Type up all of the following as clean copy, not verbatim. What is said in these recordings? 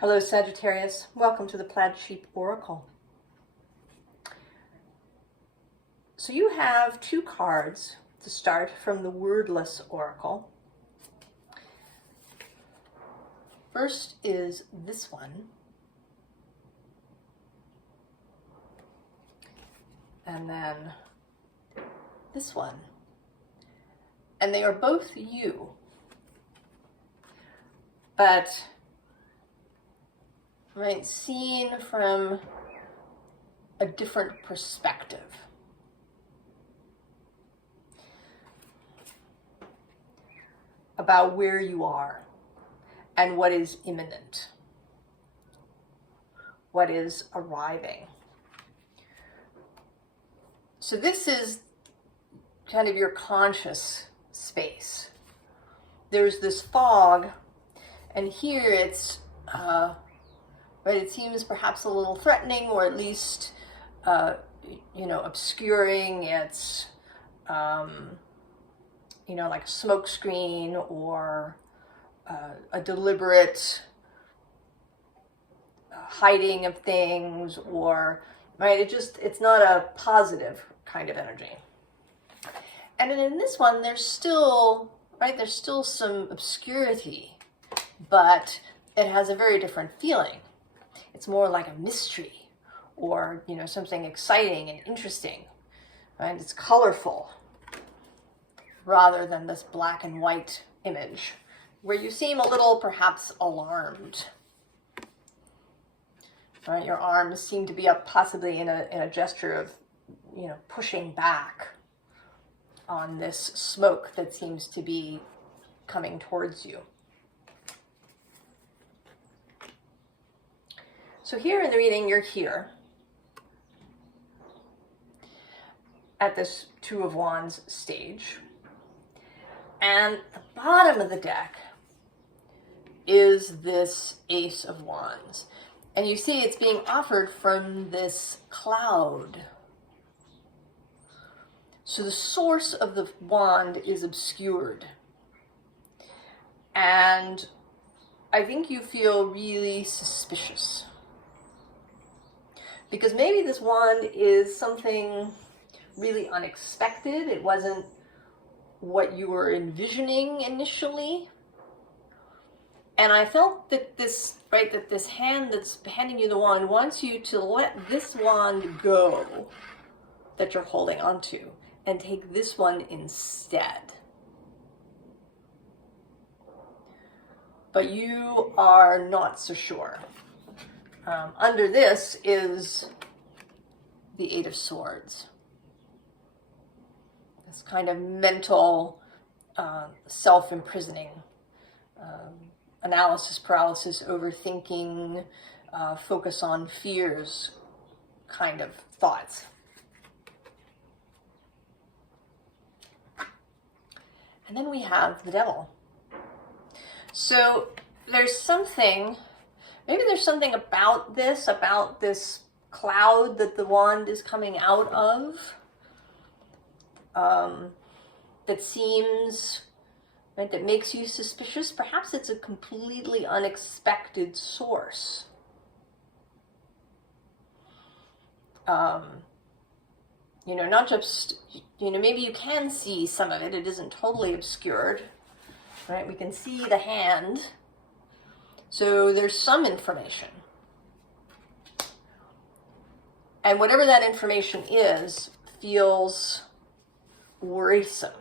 Hello Sagittarius, welcome to the Plaid Oracle. So you have two cards to start from the Wordless Oracle. First is this one, and then this one, and they are both you, but right, seen from a different perspective. About where you are and what is imminent, what is arriving. So this is kind of your conscious space. There's this fog, and here it's right, it seems perhaps a little threatening, or at least, obscuring. It's, like a smoke screen, or a deliberate hiding of things, or, right, it's not a positive kind of energy. And then in this one, there's still some obscurity, but it has a very different feeling. It's more like a mystery, or, something exciting and interesting, right? It's colorful, rather than this black and white image, where you seem a little, perhaps, alarmed. Right? Your arms seem to be up, possibly in a gesture of, pushing back on this smoke that seems to be coming towards you. So here in the reading, you're here at this Two of Wands stage. And the bottom of the deck is this Ace of Wands. And you see it's being offered from this cloud. So the source of the wand is obscured. And I think you feel really suspicious. Because maybe this wand is something really unexpected. It wasn't what you were envisioning initially. And I felt that this hand that's handing you the wand wants you to let this wand go that you're holding onto and take this one instead. But you are not so sure. Under this is the Eight of Swords. This kind of mental self-imprisoning, analysis paralysis, overthinking, focus on fears kind of thoughts. And then we have the Devil. So maybe there's something about this cloud that the wand is coming out of, that seems, right, that makes you suspicious. Perhaps it's a completely unexpected source. Not just, maybe you can see some of it. It isn't totally obscured, right? We can see the hand. So there's some information. And whatever that information is, feels worrisome.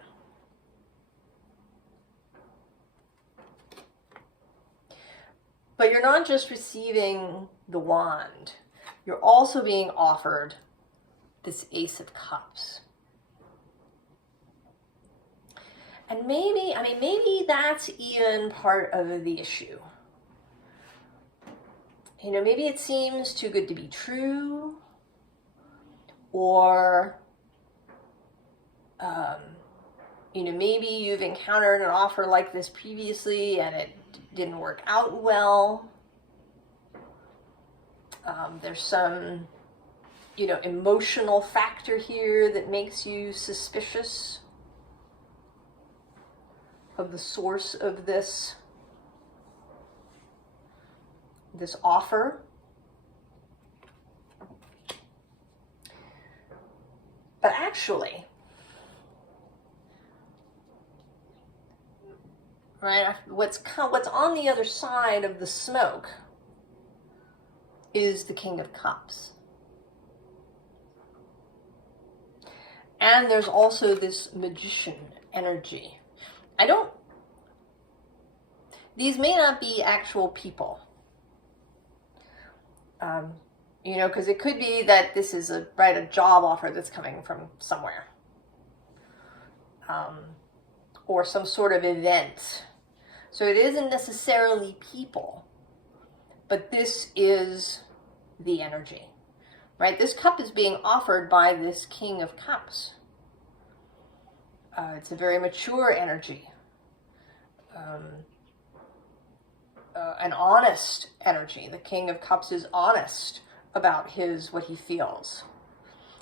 But you're not just receiving the wand. You're also being offered this Ace of Cups. And maybe that's even part of the issue. Maybe it seems too good to be true, or, maybe you've encountered an offer like this previously and it didn't work out well. There's some, emotional factor here that makes you suspicious of the source of this this offer. But actually, right, what's on the other side of the smoke is the King of Cups. And there's also this magician energy. These may not be actual people. Because it could be that this is a job offer that's coming from somewhere. Or some sort of event. So it isn't necessarily people, but this is the energy, right? This cup is being offered by this King of Cups. It's a very mature energy. An honest energy. The King of Cups is honest about what he feels.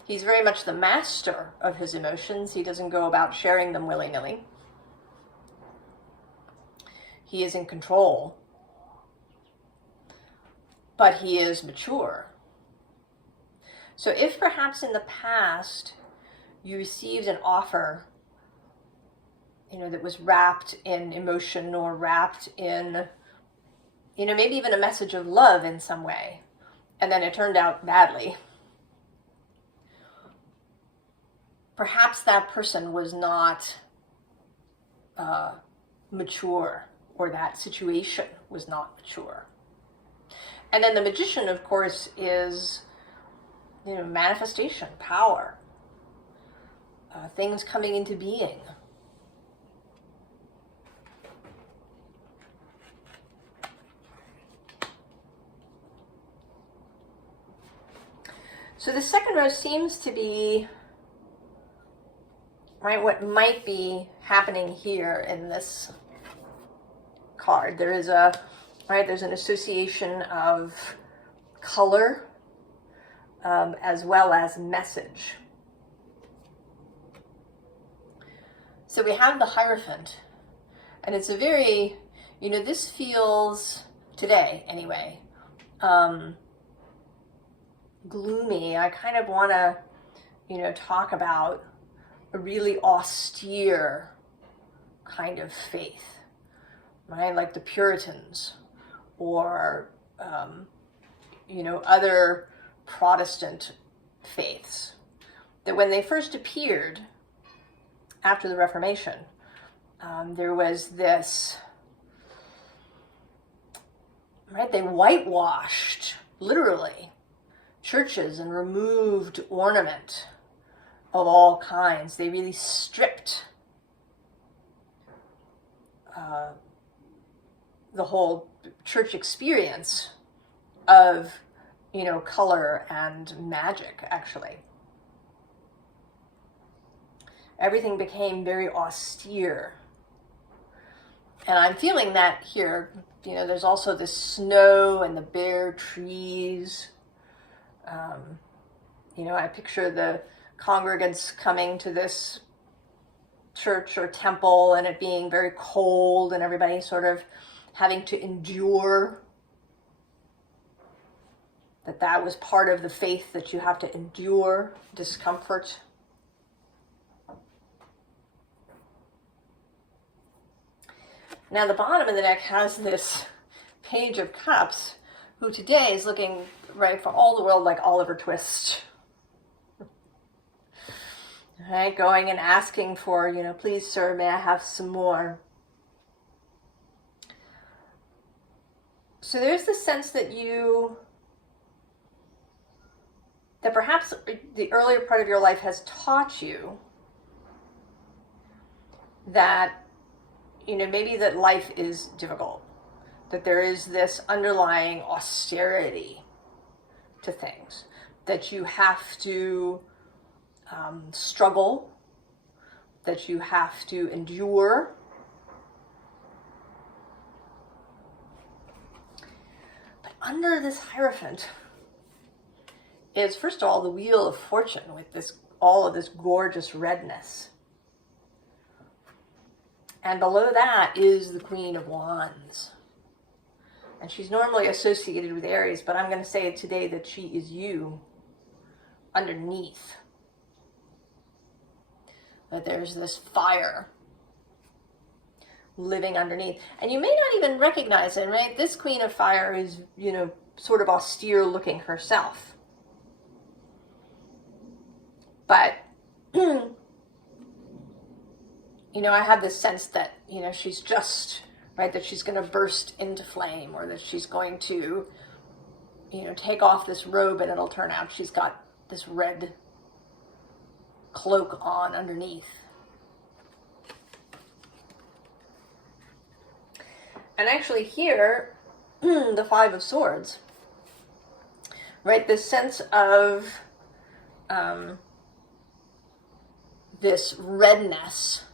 He's very much the master of his emotions. He doesn't go about sharing them willy-nilly. He is in control, but he is mature. So if perhaps in the past you received an offer, that was wrapped in emotion or wrapped in, maybe even a message of love in some way, and then it turned out badly, perhaps that person was not mature, or that situation was not mature. And then the magician, of course, is, manifestation, power, things coming into being. So the second row seems to be, right, what might be happening here in this card. There's an association of color as well as message. So we have the Hierophant, and it's a very, this feels, today anyway, gloomy. I kind of want to, talk about a really austere kind of faith. Right, like the Puritans, or other Protestant faiths, that when they first appeared after the Reformation, there was this, right? They whitewashed, literally, churches and removed ornament of all kinds. They really stripped the whole church experience of, color and magic, actually. Everything became very austere. And I'm feeling that here. There's also the snow and the bare trees. I picture the congregants coming to this church or temple and it being very cold and everybody sort of having to endure. That was part of the faith, that you have to endure discomfort. Now the bottom of the deck has this Page of Cups, who today is looking, right, for all the world like Oliver Twist. Right, going and asking for, please sir, may I have some more? So there's the sense that that perhaps the earlier part of your life has taught you that, maybe that life is difficult, that there is this underlying austerity to things, that you have to struggle, that you have to endure. But under this Hierophant is, first of all, the Wheel of Fortune with all of this gorgeous redness. And below that is the Queen of Wands. And she's normally associated with Aries, but I'm going to say today that she is you underneath. That there's this fire living underneath. And you may not even recognize it, right? This Queen of Fire is, you know, sort of austere looking herself. But, you know, I have this sense that, you know, she's just, right, that she's going to burst into flame, or that she's going to, you know, take off this robe and it'll turn out she's got this red cloak on underneath. And actually here, the Five of Swords, right, this sense of this redness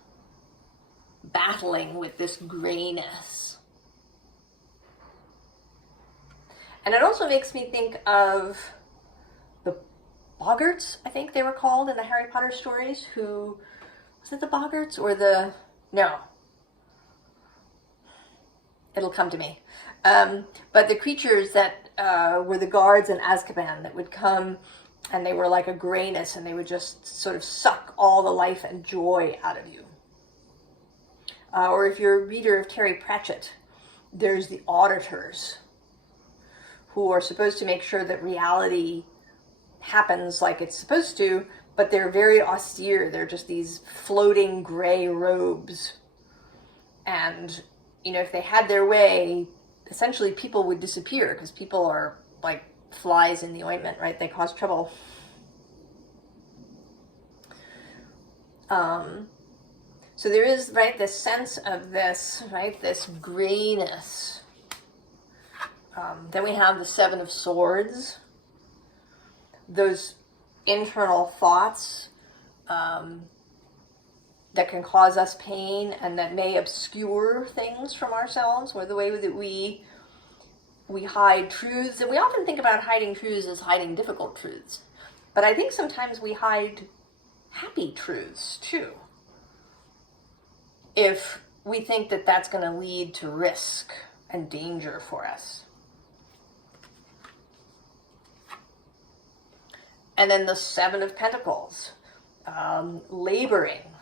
battling with this grayness. And it also makes me think of the Boggarts, I think they were called in the Harry Potter stories, who, was it the Boggarts or the, no, it'll come to me. But the creatures that were the guards in Azkaban that would come, and they were like a grayness, and they would just sort of suck all the life and joy out of you. Or if you're a reader of Terry Pratchett, there's the auditors, who are supposed to make sure that reality happens like it's supposed to, but they're very austere. They're just these floating gray robes. And, you know, if they had their way, essentially people would disappear, because people are like flies in the ointment, right? They cause trouble. So there is, right, this sense of this, right, this grayness. Then we have the Seven of Swords. Those internal thoughts that can cause us pain and that may obscure things from ourselves, or the way that we hide truths. And we often think about hiding truths as hiding difficult truths. But I think sometimes we hide happy truths too, if we think that that's going to lead to risk and danger for us. And then the Seven of Pentacles, laboring,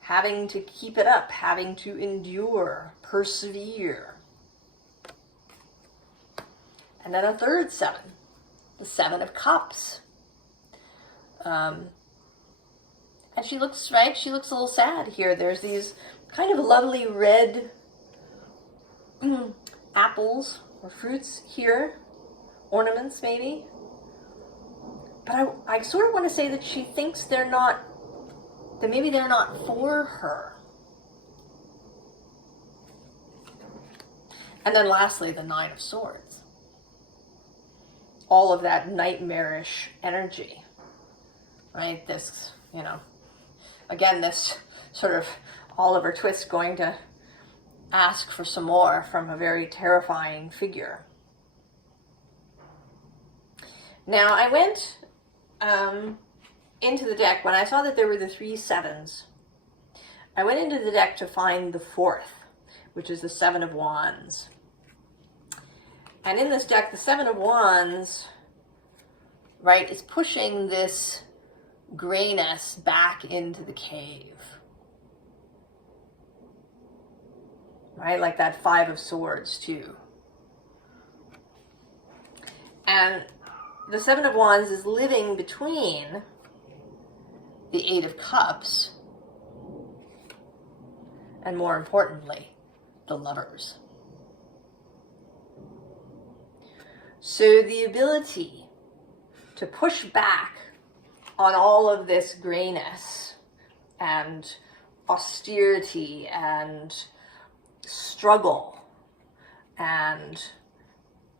having to keep it up, having to endure, persevere. And then a third seven, the Seven of Cups. And she looks, right, she looks a little sad here. There's these kind of lovely red apples or fruits here, ornaments maybe. But I sort of want to say that she thinks they're not, that maybe they're not for her. And then lastly, the Nine of Swords. All of that nightmarish energy, right? This, you know, again, this sort of Oliver Twist going to ask for some more from a very terrifying figure. Now, I went into the deck, when I saw that there were the 3 sevens, I went into the deck to find the fourth, which is the Seven of Wands. And in this deck, the Seven of Wands, right, is pushing this grayness back into the cave. Right, like that Five of Swords too. And the Seven of Wands is living between the Eight of Cups and, more importantly, the Lovers. So the ability to push back on all of this grayness and austerity and struggle and,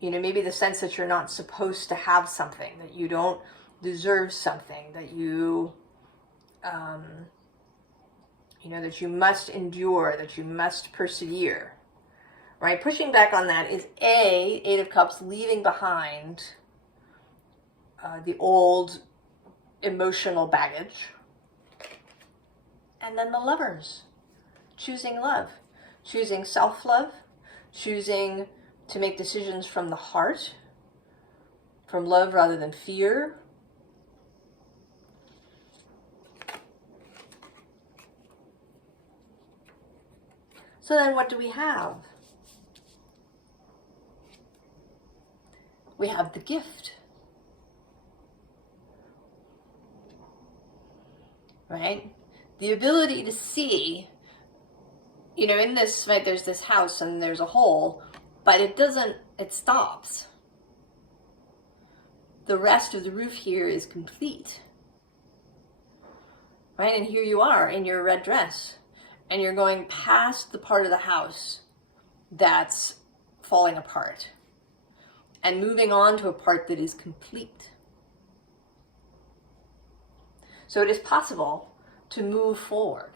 you know, maybe the sense that you're not supposed to have something, that you don't deserve something, that you, you know, that you must endure, that you must persevere, right? Pushing back on that is A, Eight of Cups, leaving behind the old emotional baggage, and then the Lovers, choosing love, choosing self-love, choosing to make decisions from the heart, from love rather than fear. So then what do we have? We have the gift. Right? The ability to see, you know, in this, right, there's this house and there's a hole, but it stops. The rest of the roof here is complete. Right? And here you are in your red dress, and you're going past the part of the house that's falling apart and moving on to a part that is complete. So it is possible to move forward,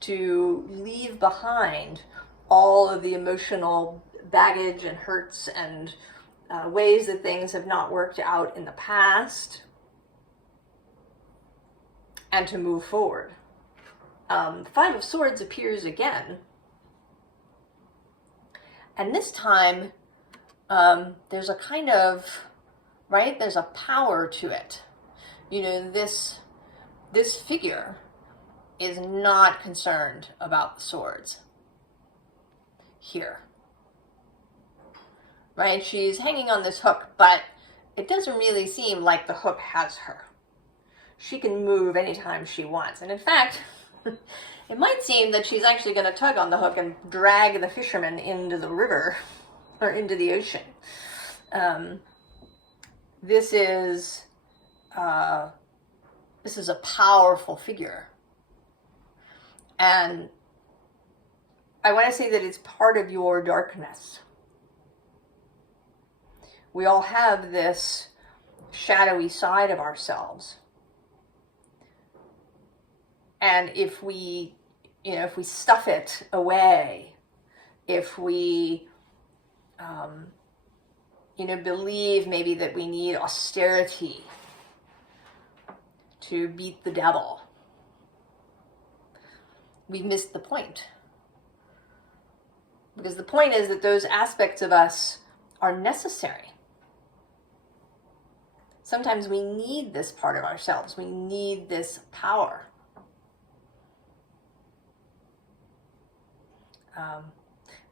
to leave behind all of the emotional baggage and hurts and ways that things have not worked out in the past, and to move forward. The Five of Swords appears again, and this time there's a kind of, right, there's a power to it. You know, this figure is not concerned about the swords here. Right? She's hanging on this hook, but it doesn't really seem like the hook has her. She can move anytime she wants. And in fact, it might seem that she's actually going to tug on the hook and drag the fisherman into the river or into the ocean. This is a powerful figure. And I want to say that it's part of your darkness. We all have this shadowy side of ourselves. And if we stuff it away, if we, believe maybe that we need austerity to beat the devil, we've missed the point. Because the point is that those aspects of us are necessary. Sometimes we need this part of ourselves. We need this power.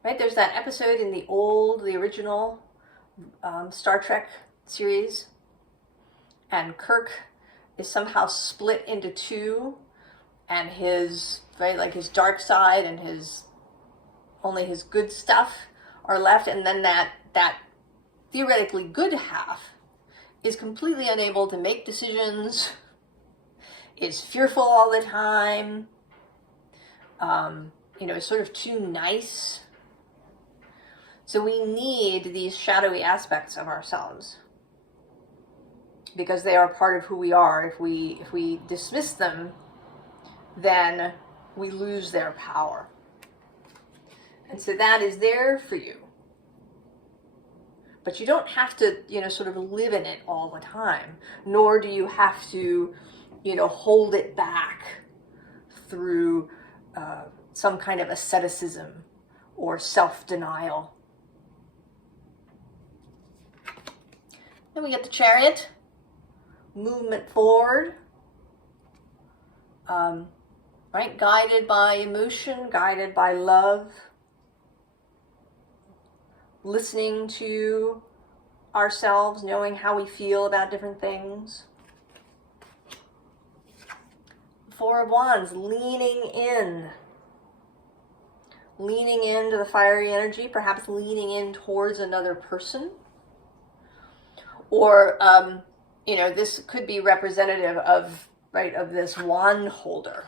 Right? There's that episode in the original Star Trek series, and Kirk is somehow split into two, and his dark side and only his good stuff are left, and then that theoretically good half is completely unable to make decisions, is fearful all the time, is sort of too nice. So we need these shadowy aspects of ourselves because they are part of who we are. If we dismiss them, then we lose their power. And so that is there for you. But you don't have to, sort of live in it all the time, nor do you have to, hold it back through some kind of asceticism or self-denial. Then we get the Chariot, movement forward, right? Guided by emotion, guided by love, listening to ourselves, knowing how we feel about different things. Four of Wands, leaning into the fiery energy, perhaps leaning in towards another person. Or, this could be representative of this wand holder.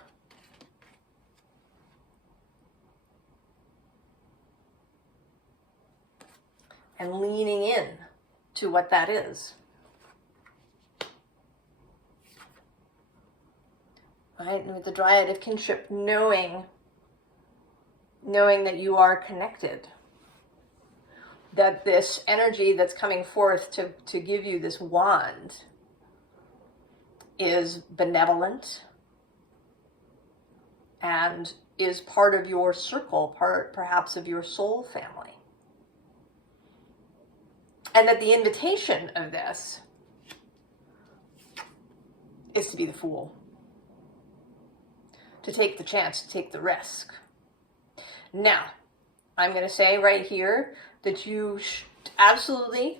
And leaning in to what that is. Right? And with the Dryad of Kinship, knowing that you are connected. That this energy that's coming forth to give you this wand is benevolent and is part of your circle, part perhaps of your soul family. And that the invitation of this is to be the fool. To take the chance, to take the risk. Now, I'm going to say right here that you absolutely,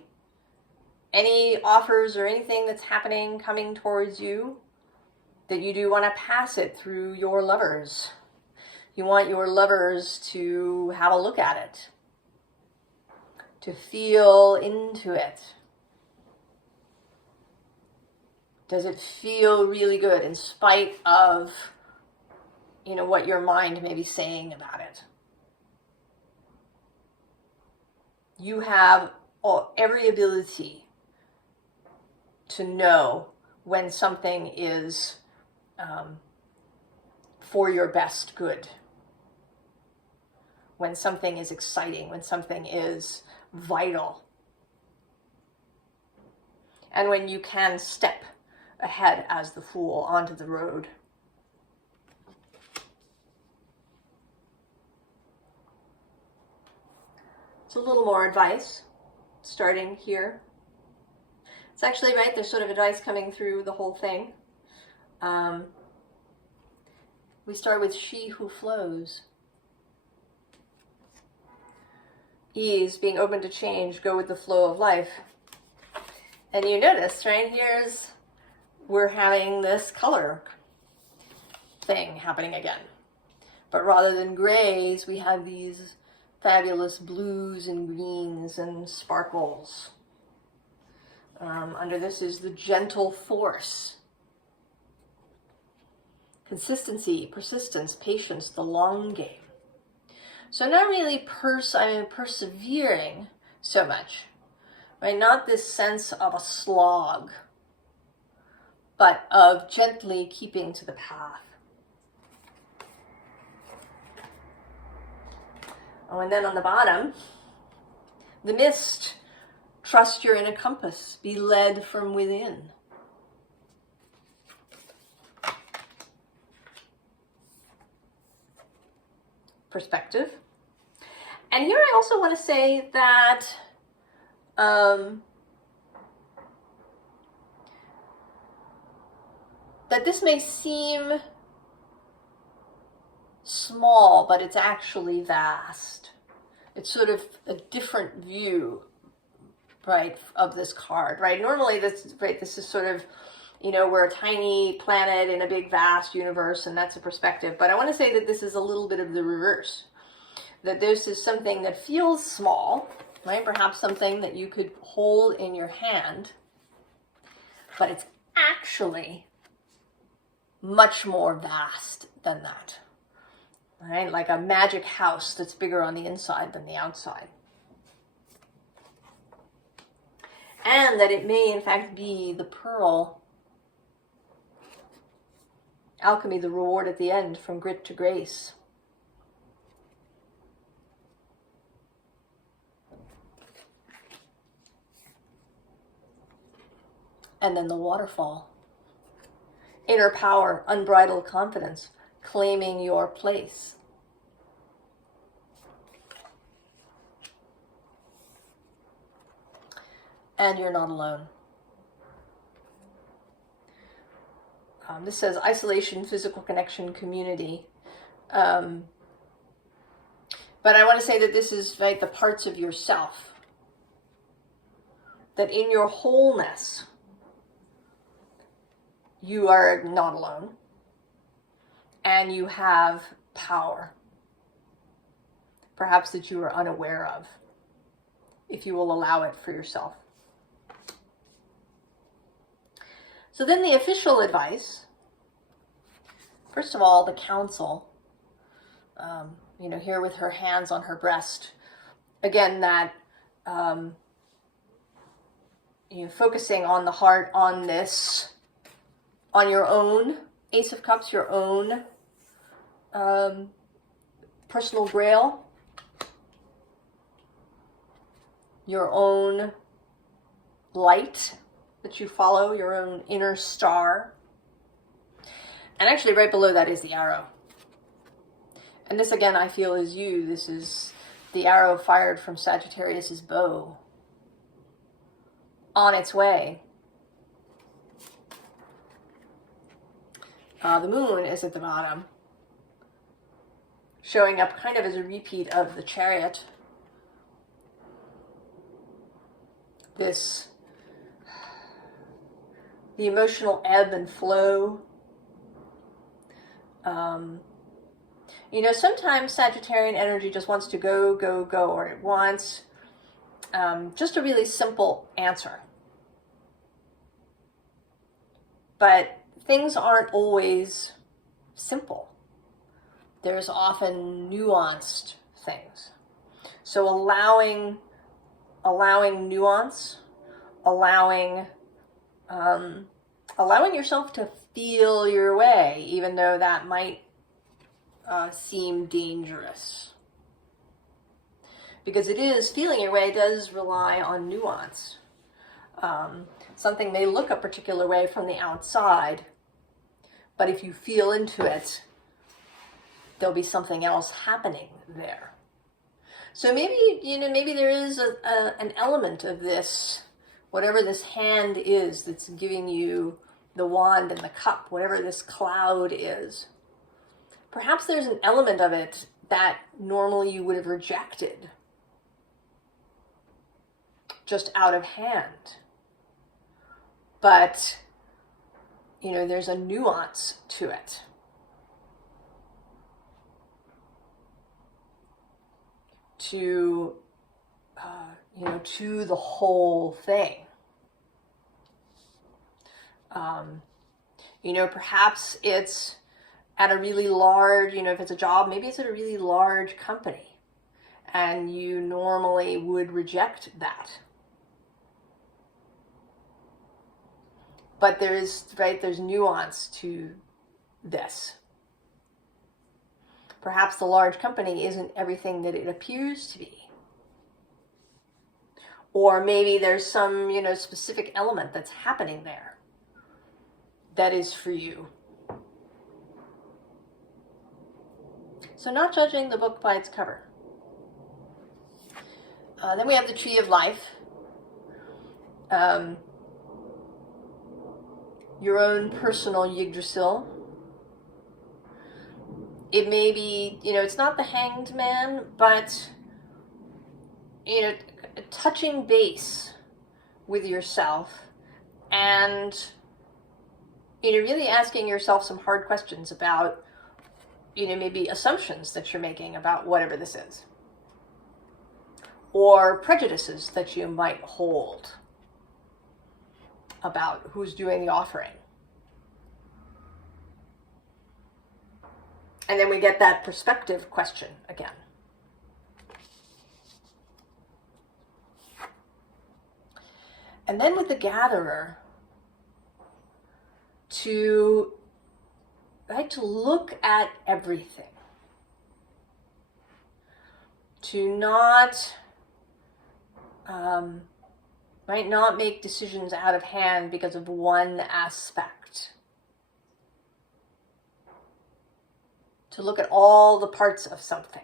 any offers or anything that's happening, coming towards you, that you do want to pass it through your lovers. You want your lovers to have a look at it, to feel into it. Does it feel really good in spite of, you know, what your mind may be saying about it? You have every ability to know when something is for your best good. When something is exciting, when something is vital. And when you can step ahead as the fool onto the road. It's a little more advice, starting here. It's actually, right, there's sort of advice coming through the whole thing. We start with she who flows. Ease, being open to change, go with the flow of life. And you notice, right, we're having this color thing happening again. But rather than grays, we have these fabulous blues and greens and sparkles. Under this is the gentle force. Consistency, persistence, patience, the long game. So not really persevering so much, right? Not this sense of a slog, but of gently keeping to the path. Oh, and then on the bottom, the mist, trust your inner compass, be led from within. Perspective. And here I also want to say that that this may seem small, but it's actually vast. It's sort of a different view, right, of this card, right? Normally this is sort of, you know, we're a tiny planet in a big vast universe, and that's a perspective. But I want to say that this is a little bit of the reverse. That this is something that feels small, right? Perhaps something that you could hold in your hand, but it's actually much more vast than that, right? Like a magic house that's bigger on the inside than the outside. And that it may in fact be the pearl. Alchemy, the reward at the end, from grit to grace. And then the waterfall. Inner power, unbridled confidence, claiming your place. And you're not alone. This says isolation, physical connection, community. But I want to say that this is, right, the parts of yourself. That in your wholeness, you are not alone. And you have power. Perhaps that you are unaware of, if you will allow it for yourself. So then the official advice, first of all, the counsel, you know, here with her hands on her breast, again, that, you know, focusing on the heart, on this, on your own Ace of Cups, your own personal grail, your own light that you follow, your own inner star. And actually right below that is the arrow. And this again I feel is you. This is the arrow fired from Sagittarius's bow. on its way. The moon is at the bottom, showing up kind of as a repeat of the Chariot. The emotional ebb and flow. Sometimes Sagittarian energy just wants to go, go, go, or it wants just a really simple answer. But things aren't always simple. There's often nuanced things. So allowing nuance, allowing yourself to feel your way, even though that might seem dangerous. Because feeling your way does rely on nuance. Something may look a particular way from the outside, but if you feel into it, there'll be something else happening there. So maybe there is an element of this, whatever this hand is that's giving you the wand and the cup, whatever this cloud is. Perhaps there's an element of it that normally you would have rejected just out of hand. But, there's a nuance to it. To the whole thing. Perhaps it's at a really large, if it's a job, maybe it's at a really large company and you normally would reject that. But there's nuance to this. Perhaps the large company isn't everything that it appears to be. Or maybe there's some, specific element that's happening there that is for you. So not judging the book by its cover. Then we have the Tree of Life. Your own personal Yggdrasil. It may be, it's not the Hanged Man, but, touching base with yourself and, really asking yourself some hard questions about, maybe assumptions that you're making about whatever this is. Or prejudices that you might hold about who's doing the offering. And then we get that perspective question again. And then with the Gatherer, to look at everything. To not make decisions out of hand because of one aspect. To look at all the parts of something.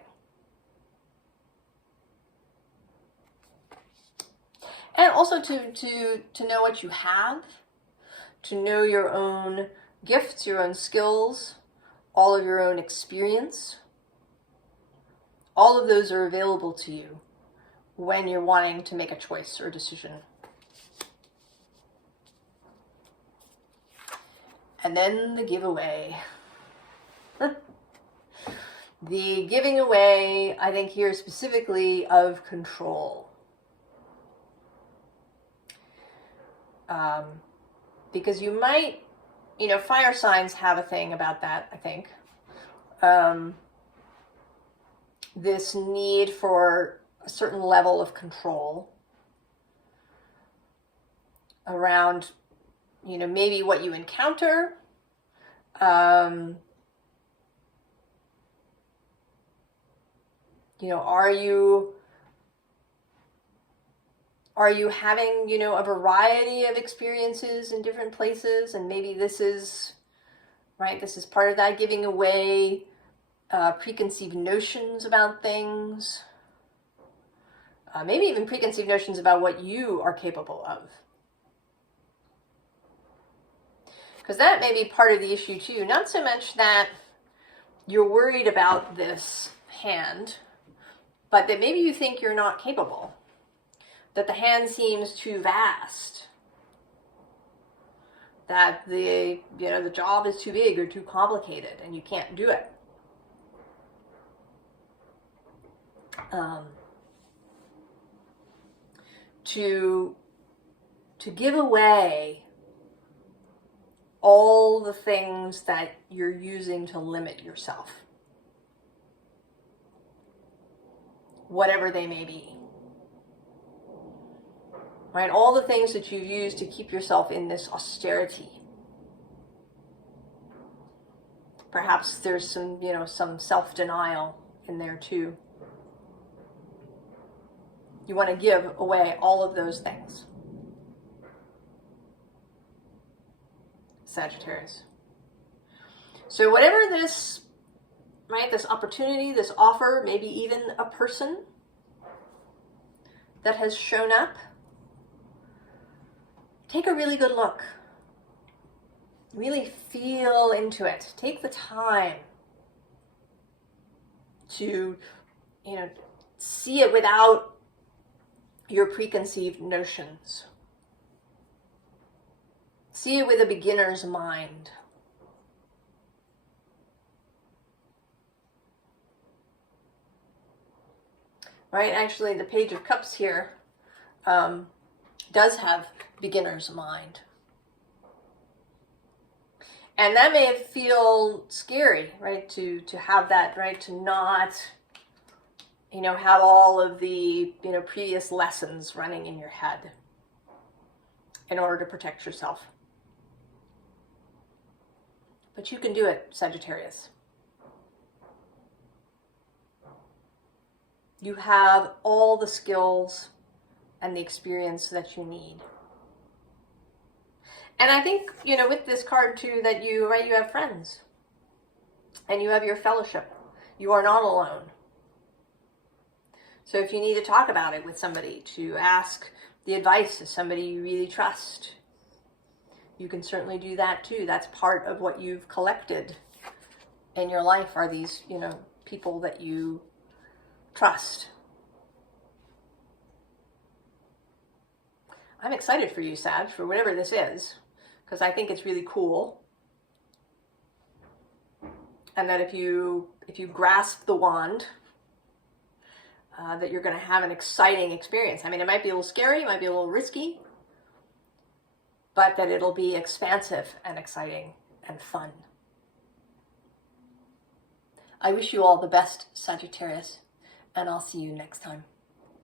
And also to know what you have, to know your own gifts, your own skills, all of your own experience. All of those are available to you when you're wanting to make a choice or decision. And then the giveaway. The giving away, I think here specifically, of control. Because you might, fire signs have a thing about that, I think. This need for a certain level of control around, maybe what you encounter. Are you having, a variety of experiences in different places? And maybe this is part of that, giving away preconceived notions about things. Maybe even preconceived notions about what you are capable of Because that may be part of the issue too. Not so much that you're worried about this hand, but that maybe you think you're not capable. That the hand seems too vast. That the job is too big or too complicated and you can't do it. To give away all the things that you're using to limit yourself, whatever they may be. Right? All the things that you've used to keep yourself in this austerity. Perhaps there's some self-denial in there too. You want to give away all of those things. Sagittarius. So whatever this, right, this opportunity, this offer, maybe even a person that has shown up, take a really good look. Really feel into it. Take the time to, see it without your preconceived notions. See it with a beginner's mind. Right? Actually, the Page of Cups here does have beginner's mind. And that may feel scary, right? To have that, right? To not, have all of the, previous lessons running in your head in order to protect yourself. But you can do it, Sagittarius. You have all the skills and the experience that you need. And I think, with this card too, that you have friends. And you have your fellowship. You are not alone. So if you need to talk about it with somebody, to ask the advice of somebody you really trust, you can certainly do that too. That's part of what you've collected in your life, are these, people that you trust. I'm excited for you, Sag, for whatever this is, because I think it's really cool. And that if you grasp the wand, that you're going to have an exciting experience. I mean, it might be a little scary, it might be a little risky, but that it'll be expansive and exciting and fun. I wish you all the best, Sagittarius, and I'll see you next time.